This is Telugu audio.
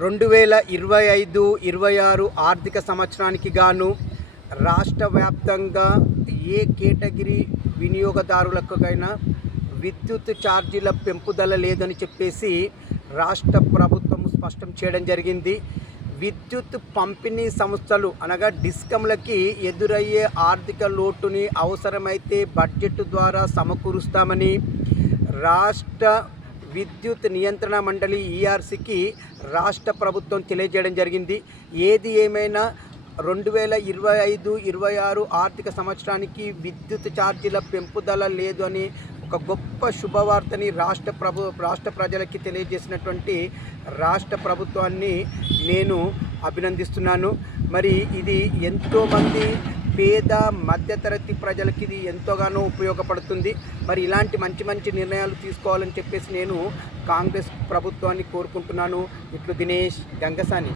2025-26 ఆర్థిక సంవత్సరానికి గాను రాష్ట్ర వ్యాప్తంగా ఏ కేటగిరీ వినియోగదారులకైనా విద్యుత్ ఛార్జీల పెంపుదల లేదని చెప్పేసి రాష్ట్ర ప్రభుత్వం స్పష్టం చేయడం జరిగింది. విద్యుత్ పంపిణీ సంస్థలు అనగా డిస్కంలకి ఎదురయ్యే ఆర్థిక లోటుని అవసరమైతే బడ్జెట్ ద్వారా సమకూరుస్తామని రాష్ట్ర విద్యుత్ నియంత్రణ మండలి ఈఆర్సీకి రాష్ట్ర ప్రభుత్వం తెలియజేయడం జరిగింది. ఏది ఏమైనా 2025-26 ఆర్థిక సంవత్సరానికి విద్యుత్ ఛార్జీల పెంపుదల లేదు అని ఒక గొప్ప శుభవార్తని రాష్ట్ర ప్రజలకి తెలియజేసినటువంటి రాష్ట్ర ప్రభుత్వాన్ని నేను అభినందిస్తున్నాను. మరి ఇది ఎంతోమంది పేద మధ్యతరగతి ప్రజలకి ఇది ఎంతోగానో ఉపయోగపడుతుంది. మరి ఇలాంటి మంచి నిర్ణయాలు తీసుకోవాలని చెప్పేసి నేను కాంగ్రెస్ ప్రభుత్వాన్ని కోరుకుంటున్నాను. ఇట్లు దినేష్ గంగసాని.